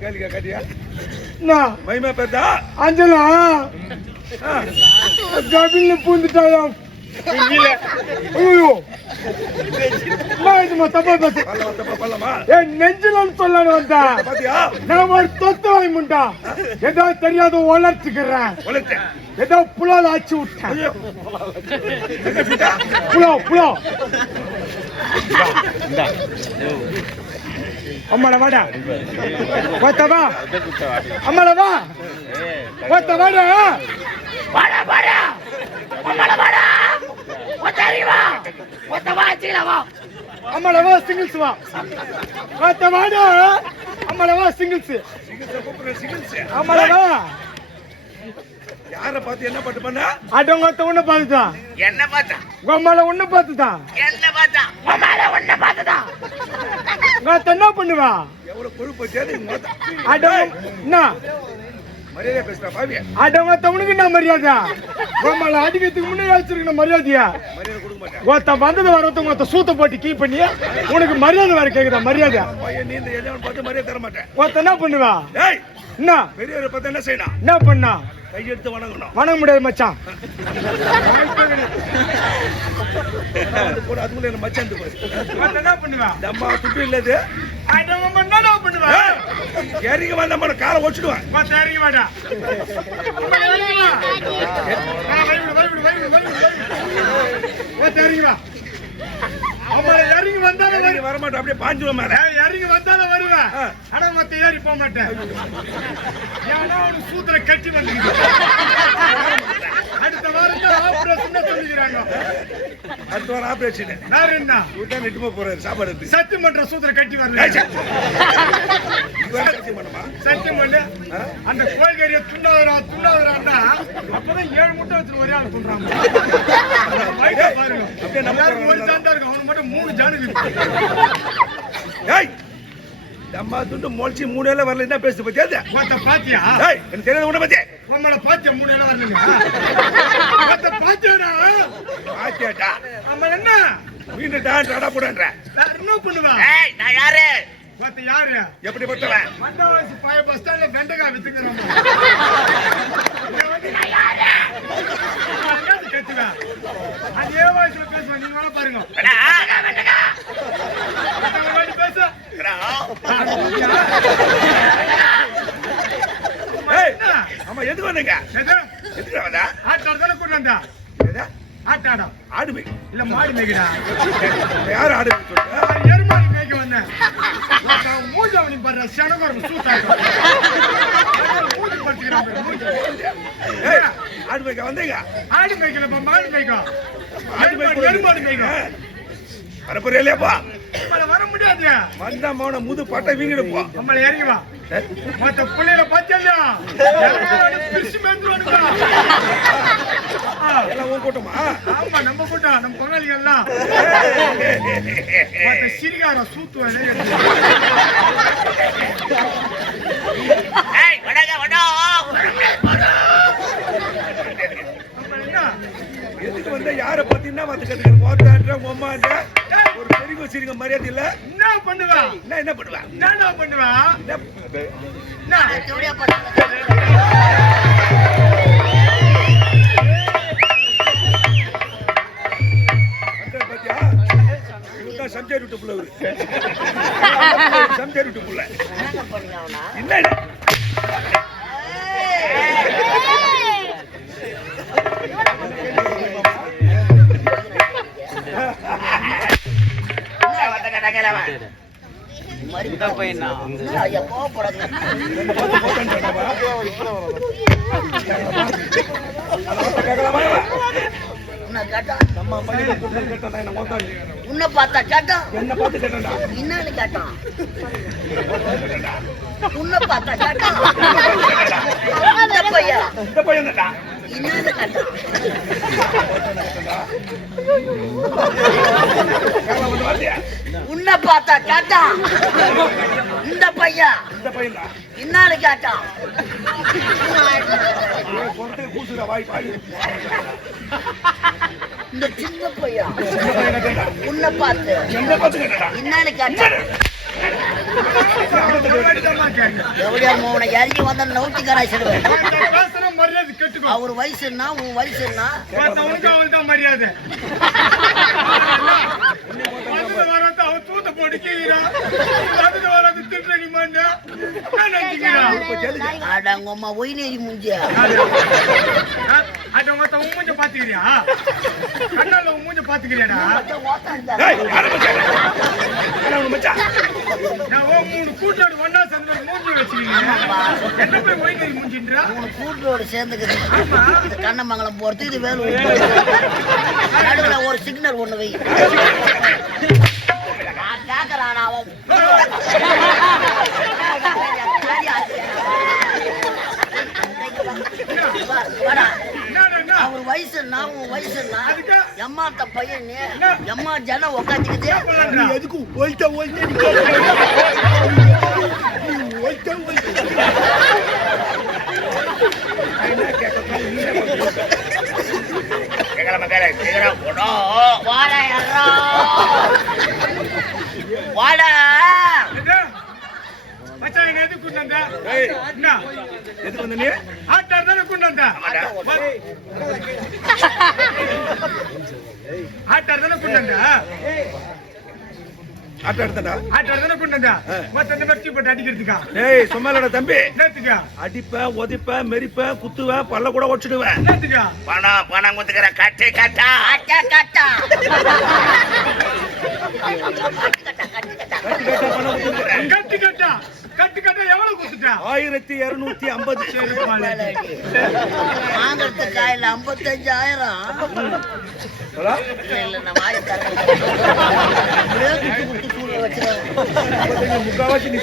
கேள்வி கேட்டியா நான் மைமா பேர்தா அஞ்சலா? ஆ, கபில்னு பூந்துட்டாயா? இங்கில ஐயோ. தெரியாத உழைச்சேன் ஏதோ புலால் ஆச்சு விட்டேன்? Flow flow. அம்மாட வாடா. ஒத்த வா. அம்மாட வா. ஒத்த வாடா. வாடா வாடா. அம்மாட வாடா. ஒத்த வா. ஒத்த வா வா. அம்மாட வா சிங்கிள்ஸ் வா. ஒத்த வாடா. அம்மாட வா சிங்கிள்ஸ். அம்மாட வா. யாரை பார்த்து என்ன பாட்டு பண்ண? அடங்க ஒத்த உன்ன பார்த்துதான் என்ன பார்த்தா உன்ன பார்த்துதான் என்ன பார்த்தா உன்ன பார்த்துதான் உங்க என்ன பண்ணுவா? எவ்வளவு அடங்க என்ன? மரியாதை பேசுறா பாவிய? அடங்க உனக்கு என்ன மரியாதை? உம்மால அடிக்கிறதுக்கு முன்னாடி வச்சிருக்கணும் மரியாதையா? ஒருத்த வந்தது வரத்தவங்க ஒருத்த சூத்த போட்டு கீ பண்ணி உனக்கு மரியாதை வேற கேக்குதா மரியாதை? பார்த்து மரியாதை தர மாட்டேன் ஒருத்த என்ன பண்ணுவா? என்ன? பெரியவரை பார்த்து என்ன செய்யணும்? என்ன பண்ணா? கையெடுத்து வணங்கணும் வணங்க முடியாது மச்சான் அதுக்குள்ள என்ன மச்சான் என்ன பண்ணுவா இந்த அம்மா துட்டு இல்லது இறங்கி வந்த அம்மா காலை ஒடிச்சிடுவேன் ஒருத்த இறங்கி வாடா அம்மா, ஒருத்த இறங்கி வந்தாலும் இறங்கி வர மாட்டேன் அப்படியே பாஞ்சுவேன் மேல. இறங்கி வந்தாலும் வருவேன். ஆனா மத்த ஏறி போக மாட்டேன். ஏன்னா அவனுக்கு சூத்துல கட்டி வந்துருக்கு அடுத்த வாரத்துல ஆபரேஷன் சொல்லிக்கிறாங்க. அடுத்த வாரம் ஆபரேஷன் வேற என்ன? விட்டா நிட்டுமா போறாரு சாப்பாடு எடுத்து. சத்தியம். பண்ற சூத்துல கட்டி வரல சத்தியம் பண்ணு. அந்த கோழிக்கறிய துண்டாதுரா துண்டாதுரான்னா அப்பதான் ஏழு முட்டை வச்சு ஒரே ஆள் துண்டாங்க அப்படியே நம்ம ஒரு ஜான் தான் மட்டும் மூணு ஜான் ஏய் அம்மா துண்டு முளைச்சி மூணு வேலை வரல என்ன பேசுது பத்தியா பாத்தியா? எனக்கு தெரியாத உன்ன பத்தி? பாத்தியா மூணு வரலங்க ஒருத்த பாத்தியாடா? ஆமா என்ன? மீண்டும் டான் டாடா போடுன்ற என்ன பண்ணுவா? ஏய் நான் யாரு? ஒருத்த யாரு? எப்படி பட்டவன் மண்டவாசி பழைய பஸ் ஸ்டாண்ட்ல வெண்டைக்காய் வித்துக்கிறோம். கத்துவேன் அதே வயசுல பேசுவேன் நீங்க வேணா பாருங்க. பேசு? ஆமா எதுக்கு வந்தீங்க? எது? எதுக்கு வந்தா? ஆட்டாடு தானே கூட்டு வந்தா? ஆட்டாடா ஆடு மேய் இல்ல மாடு மேய்க்கிறா யார் ஆடு எருமாடு மேய்க்க வந்தேன். மூஞ்சி அவனி பாரு சனகரம் சூத்தாட்டம் மூஞ்சி படுத்துக்கிறான். பாரு, மூஞ்சி. ஆடு மேய்க்க வந்தீங்க. ஆடு மேய்க்கல இப்ப மாடு மேய்க்கும் ஆடு எருமாடு எருமாடு மேய்க்கும் வரப்போறியா இல்லையாப்பா நம்மள வர முடியாது வந்தா மௌன முது பட்டை வீங்கிடுப்பா. நம்மள இறங்கி வா. மத்த பிள்ளைல பாத்தியா பிரிச்சு மேய்ந்துருவானுங்க எல்லாம் உன் கூட்டமா? ஆமா நம்ம கூட்டம் நம்ம பங்காளிகள் எல்லாம் மத்த சிரிகார சூத்துவானே நம்ம என்ன எதுக்கு வந்தா யாரை பத்தி என்ன வந்து கத்துக்கிற ஓட்டான்ற உம்மான்ற ஒரு பெரிய சிரிங்க மரியாதை இல்ல. என்ன பண்ணுவா? என்ன என்ன பண்ணுவா? என்ன இவர்தான் சம்சாரி விட்டு புள்ள. சம்சாரி விட்டு புள்ள. என்ன கேட்டானா மொத்தம் உன்னை பார்த்தா கேட்டான் என்ன பார்த்து கேட்டான்டா என்னன்னு கேட்டான் உன்னை பார்த்தா கேட்டான் இந்த பையன். இந்த பையன் தான்டா என்னன்னு கேட்டான் கேரளா வந்து உன்னை பார்த்தா கேட்டான் இந்த பையன். இந்த பையன் என்னன்னு கேட்டான் இந்த சின்ன பையன். உன்னை பார்த்து. எந்த பார்த்து கேட்டா? என்னன்னு கேட்டான் எப்படியா உன்னை இறங்கி வந்த நவுத்தி கராய்ச்சிடுவேன் அவர் வயசுன்னா உன் வயசுன்னா. மரியாதை. போட்டு கீழா வராத திட்டுற நீ அட உங்க அம்மா ஒயினேரி முஞ்சியா அது. மத்த உன் மூஞ்ச பாத்துக்கிறியா? கண்ணால உன் மூஞ்ச பாத்துக்கிறியாடா? நான் ஓ மூணு கூட்டோடு ஒன்னா சேர்ந்து மூஞ்சி வச்சுக்கிறீங்க என்ன போய் ஒய்கறி மூஞ்சின்றா? மூணு கூட்டோடு சேர்ந்துக்குது இது கண்ணமங்கலம் போறது இது வேலூர் நடுவுல ஒரு சிக்னல் ஒண்ணு வை நான் கேக்குறான் அவன் உன் வயசுன்னா அதுக்கு? எம்மாத்த பையன் எம்மா ஜனம் உக்காந்துக்குது. சொல்லன்றா. எதுக்கு ஒயிட்ட ஒயிட்ட ஒயிட்ட வாடா? மச்சான், எதுக்கு கூட்டிட்டு வந்த? ஏய். என்ன? எதுக்கு வந்த நீ? ஆட்டார் தானே ஆட்ட ஆட்டார் தானே? அடிப்பேன் உதைப்பேன் மெரிப்பேன் குத்துவேன் பல்ல கூட உடச்சிடுவேன்? பணம் பணம் குத்துக்கிற கட்டு கட்டா காட்டா ஆயிரத்தி இருநூத்தி ஐம்பது வாங்கறது காயில ஐம்பத்தஞ்சாயிரம். முக்காவாசி நீ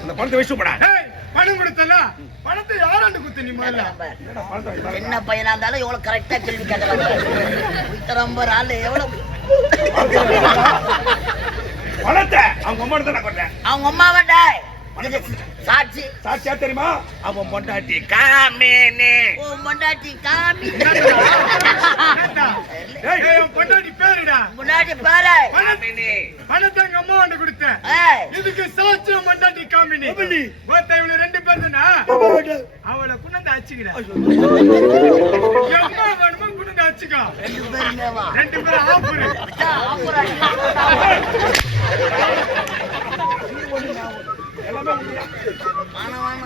அந்த பணத்தை வச்சு போடா. பணம் கொடுத்தல பணத்தை யாராண்டு குத்து நீ முதல்ல. என்ன பையனா இருந்தாலும் எவ்வளவு கரெக்டா கேள்வி ஆளு எவ்வளவு? பணத்தை அவங்க அம்மா தான் கொண்டேன். அவங்க சாட்சி. சாட்சியா தெரியுமா? அவன் பொண்டாட்டி காமினி. காமி. பொண்டாட்டி பேருடா. முன்னாடி பாரு? காமினி. பணத்தை எங்க அம்மா வந்து கொடுத்தேன். இதுக்கு சாட்சியம் மண்டாட்டி காமினி. இவனு ரெண்டு பேர் தானே அவளை அச்சுக்கிறா அச்சுக்கோ ரெண்டு பேருமே ரெண்டு பேரும் ஆஃபரு.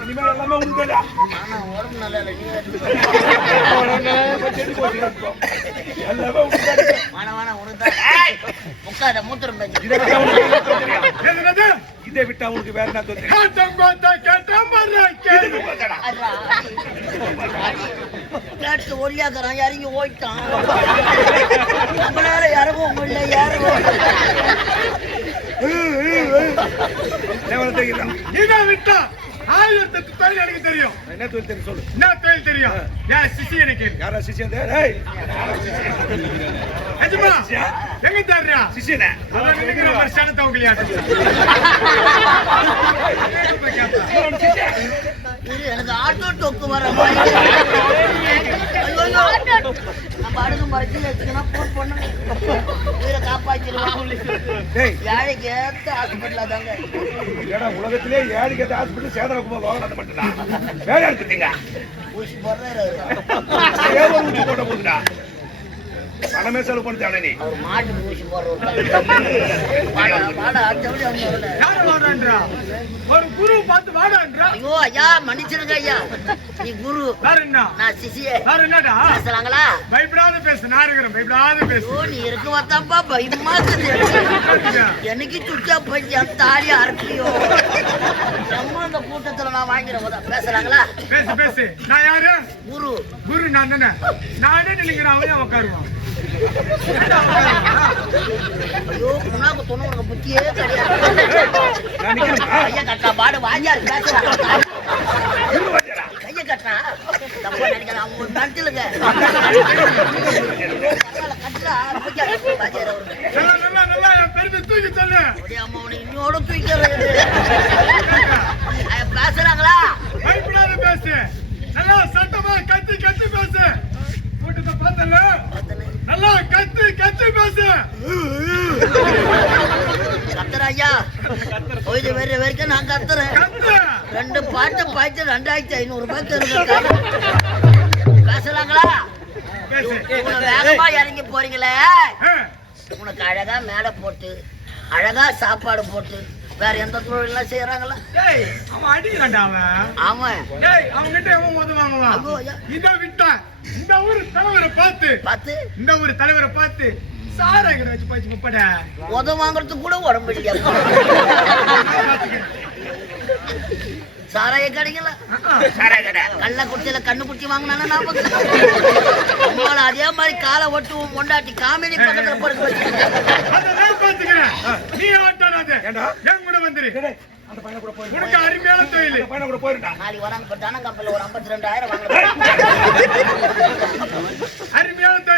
இனிமேல் எல்லாமே உடம்பு நல்லா. எல்லாமே மூத்திரம். இதை விட்டா உனக்கு வேற என்ன கேட்டா ஒல்லியாக்குறான், இறங்கி ஓடிட்டான். நம்மளால இறங்கவும் தெரியுதா? இதை விட்டா. ஆயிரத்தி எட்டு தொழில் எனக்கு தெரியும். என்ன தொழில் தெரியும் சொல்லு. என்ன தொழில் தெரியும்? ஏன் சிசி எனக்கு? யாரா எஜமா எங்க சிஷியனே எனக்கு ஆட்டோ டொக்கு வர. நம்ம அடுக்கு மறைச்சு வச்சுக்கணும் போன் பண்ண உயிரை காப்பாற்றிடுவான் டேய் ஏழைக்கு ஏத்த ஹாஸ்பிட்டல் தாங்க ஏடா உலகத்திலே ஏழு கேட்ட ஹாஸ்பிட்டல் சேதனக்குமார் வாகனத்தை மட்டும்தான் வேற எடுத்துட்டீங்க ஊசி போடுறாரு ஏதோ ஊசி போட்ட போதுடா பணமே செலவு பண்ண தேவை நீ மாட்டுக்கு ஊசி ஒரு குரு பார்த்து வாடான்றா? ஐயோ ஐயா மன்னிச்சிருங்க ஐயா. நீ குரு. வேற என்ன? நான் சிசியே வேற என்னடா? பேசலாங்களா? பயப்படாத பேசு நான் இருக்கிறேன் பயப்படாத பேசு. ஐயோ நீ இருக்க பார்த்தாப்பா பயமா என்னைக்கு சுச்சா போய் தாலி அறுப்பியோ நம்ம அந்த கூட்டத்துல நான் வாங்கிறேன் பேசுறாங்களா பேசு பேசு. நான் யாரு? குரு. குரு நான் தானே. நானே நினைக்கிறேன் அவனே உட்காருவான். ஐயோ உனக்கு புத்தியே கிடையாது நான் பாடு தப்பா அவங்க நல்லா நல்லா பெருமை தூக்கி சொல்லு அம்மா உன்னை இன்னோட தூக்கிறது. பேசுறாங்களா பயப்படாத பேசு நல்லா சத்தமா கத்தி கத்தி பேசு கூட்டத்தை பார்த்தல நல்லா கத்தி கத்தி பேசு. கத்துற ஐயா. பொழுது வேற வரைக்கும் நான் கத்துறேன். கத்து. ரெண்டு பாட்டு பாய்ச்சி ரெண்டாயிரத்தி ஐநூறு இருக்கு பேசலாங்களா? வேகமா இறங்கி போறீங்களே. உனக்கு அழகா மேடை போட்டு அழகா சாப்பாடு போட்டு வேற எந்த தொழிலாம் செய்யறாங்களா அவன் அடிக்கிறான்டா அவன். ஆமா. டேய் அவன்கிட்ட எவன் உதவ வாங்குவான். இதை விட்டா இந்த ஊர் தலைவரை பார்த்து பார்த்து? இந்த ஊர் தலைவரை பார்த்து சாரை கடை வச்சு போச்சு முப்பட. கூட உடம்பு இல்லையா சாராய கடைங்கள? சாரா கடை. கள்ள குட்டியில கண்ணு குட்டி வாங்கினாலும் நான் அதே மாதிரி காலை ஒட்டு உன் பொண்டாட்டி காமெடி பக்கத்துல போறது உனக்கு அருமையான தொழில். கூட போயிருந்தா? நாளைக்கு வராங்க கம்பெனில ஒரு ஐம்பத்தி ரெண்டாயிரம் வாங்க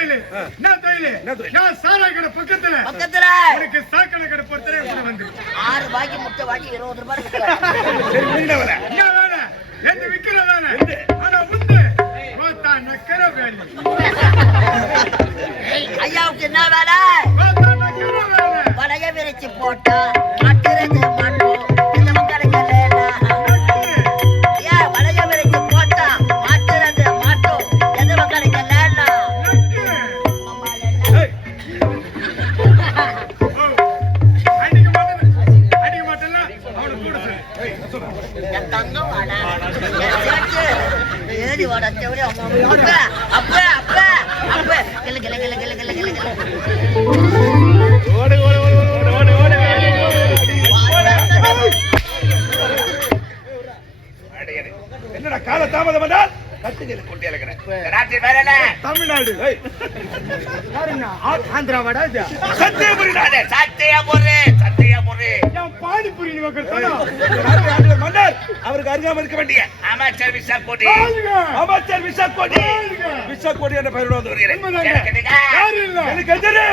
தொழில். என்ன தொழில்? நான் கடை பக்கத்துல. பக்கத்துல? உனக்கு சாக்கடை கடை பொறுத்தரே கூட வந்து ஆறு பாக்கி முட்டை வாங்கி இருபது ரூபாய் விற்கிறாங்க. சரி நீங்க வர என்ன வேலை? என்ன விக்கிற வேலை? ஆனா உண்டு. நக்கிற வேலை. ஐயாவுக்கு என்ன வேலை? வடைய விரிச்சு போட்டா மாட்டோம் தமிழ்நாடு. ஏய், யாருங்க ஆ- ஆந்திராவாடா இது? சத்தியபுரி நாடு. சத்தியா போரு சத்தியா போரு பானிபுரி மன்னர். அவருக்கு அருகாமல் இருக்க வேண்டிய அமைச்சர் விசா கோட்டி அமைச்சர் விசாக்கோடி விசாக்கோடி என்ற பெயரோடு வருகிறேன். எனக்கு எதிரே.